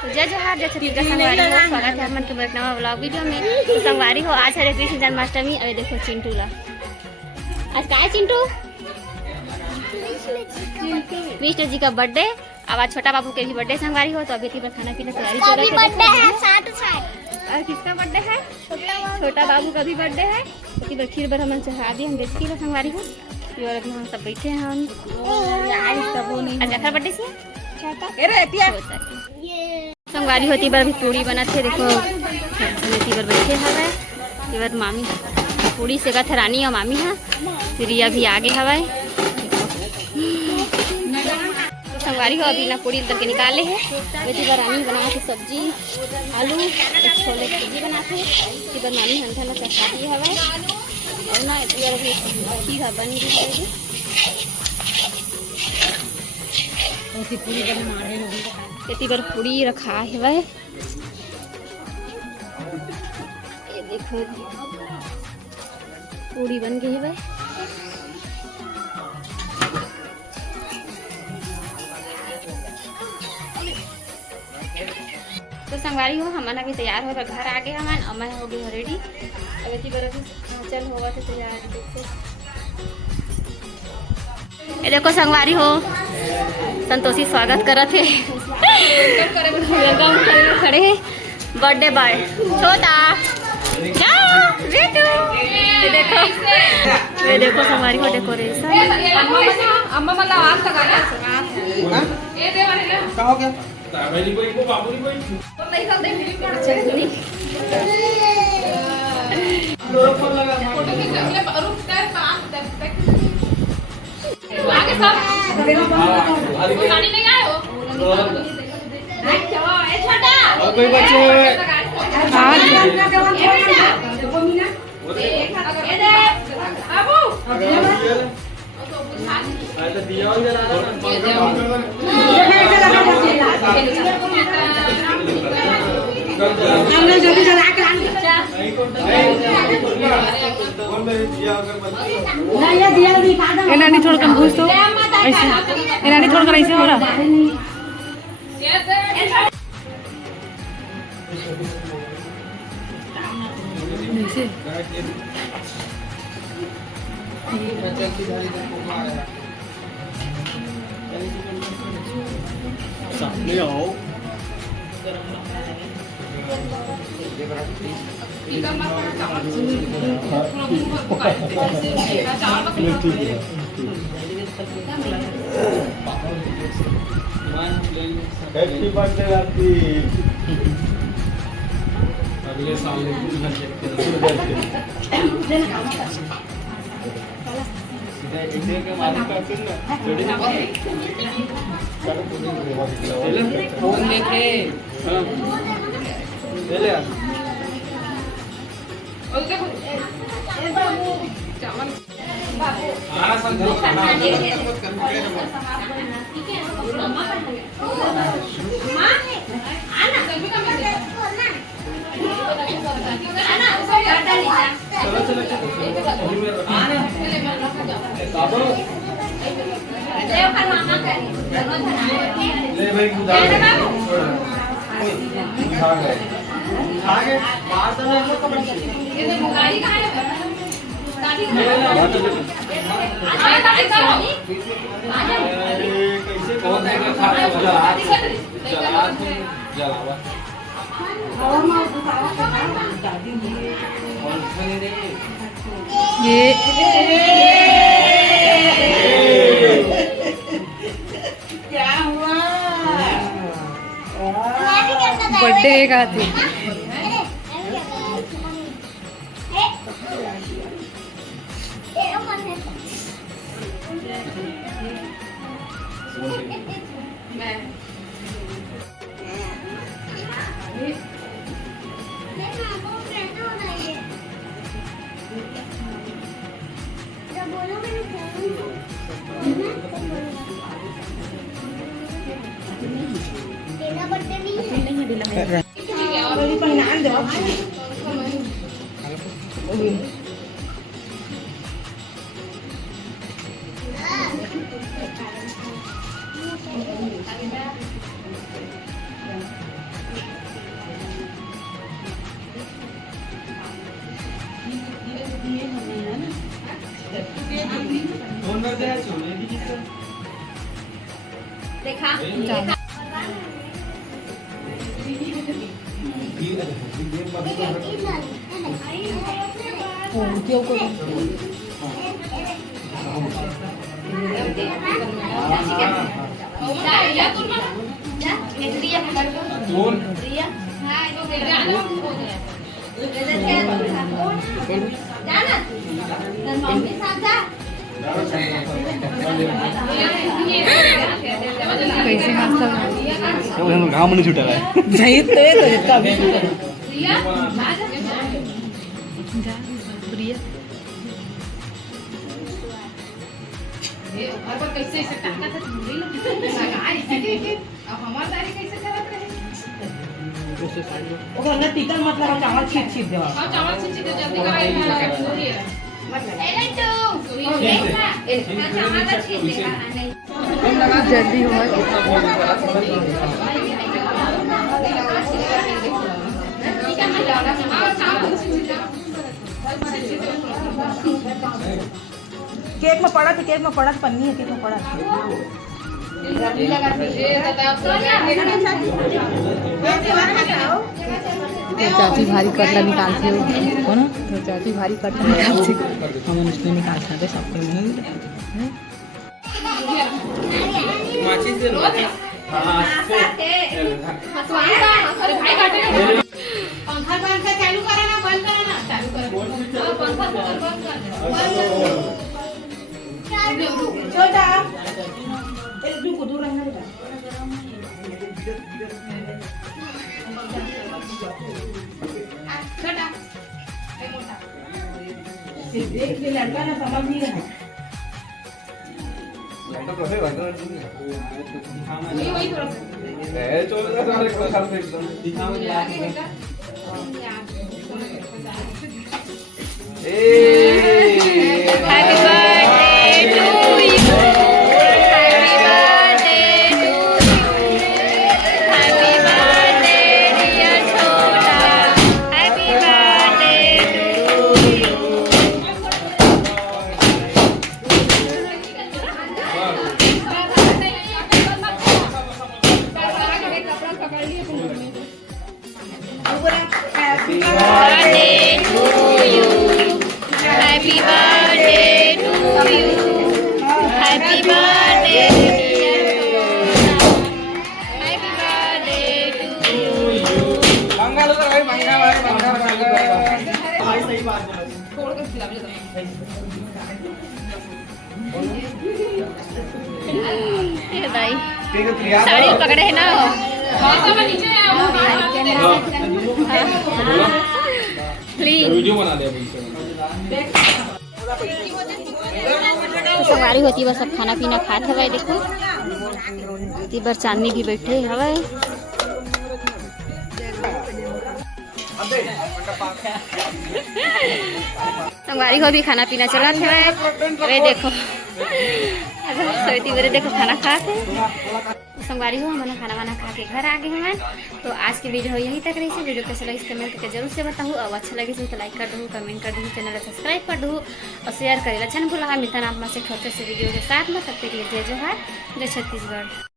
तो जय जोहार जय छत्तीसगढ़ संगवारी हो, स्वागत है मन के एक नवा व्लॉग वीडियो में। तो संगवारी हो, आज है कृष्ण जन्माष्टमी। अरे देखो चिंटू ला, आज का है चिंटू? कृष्ण जी का बर्थडे। अब आज छोटा बाबू के भी बर्थडे संगवारी हो, तो अभी की खाना पीने तैयारी चल रही है। और किसका बर्थडे है? छोटा बाबू का भी बर्थडे है। तो खीर बर हम चढ़ा दी, हम देखती है संगवारी हो। और अभी हम सब बैठे हैं। अच्छा बर्थडे से संगवारी होती बार भी पूड़ी बना थे। देखो बार बैठे हवा बार मामी पूड़ी से का रानी और मामी है। रिया भी आगे हवा संगवारी हो। अभी ना पूड़ी करके निकाले है। वैसे बार रानी बना के सब्जी आलू छोले की सब्जी बनाते हैं। बार मामी हंधा ना चढ़ाती हवा और ना सीधा बन गई खेती बार पूड़ी रखा है वह। ये देखो पूड़ी बन गई है वह। तो संगवारी हो हम भी तैयार हो घर आ गए हमान। और मैं हो गई रेडी। अब इसी बार चल होगा तो तैयार। ये देखो संगवारी हो संतोषी स्वागत करत है। खड़े हैं बर्थडे बॉय छोटा ये देखो संगवारी हो डेकोरेशन। कोई बच्चे थोड़ा कम घुस तो ऐसे थोड़ा कर ऐसे हो रहा। हैप्पी बर्थडे राती। अगले साल क्या हुआ? बर्थडे का थी। देखा कैसे नाश्ता घाम नहीं छूटा है नहीं तो ये तो इसका भी जा प्रिया ओकर ना टीका मतलब चावल छीट छीट देवा जल्दी हुआ केक में पड़ा था पन्नी है केक में पड़ा तो चाची भारी कटला निकालती हो ना तो चाची भारी कटला निकालती हम उसमें निकालते हैं सबको पंखा चालू करा ना बंद करा ना चालू करा पंखा बंद कर छोटा रुको दूर रहना बेटा छोटा देख ले लड़का ना समझ नहीं रहा वही थोड़ा happy birthday to you happy birthday to you happy birthday dear छोटा happy birthday to you birthday to you happy birthday to you happy birthday dear happy birthday to you ये भाई साड़ी पकड़े है ना प्लीज वीडियो बना दे सवारी होती बस सब खाना पीना खाते हवे देखो ती बार चांदनी भी बैठे हवे संगवारी हो भी खाना पीना चला थे अरे देखो सोती बरे देखो खाना खाते संगवारी हो हमने खाना वाना खा के घर आ गए हैं। तो आज की वीडियो यहीं तक रही। वीडियो कैसे लगी कमेंट करके जरूर से बताऊँ। अब अच्छा लगे तो लाइक कर दूँ, कमेंट कर दूँ, चैनल सब्सक्राइब कर दूँ और शेयर करेला चैनल भूला मिलता ना आप से वीडियो के साथ में। तब तक के लिए जय जोहार, जय छत्तीसगढ़।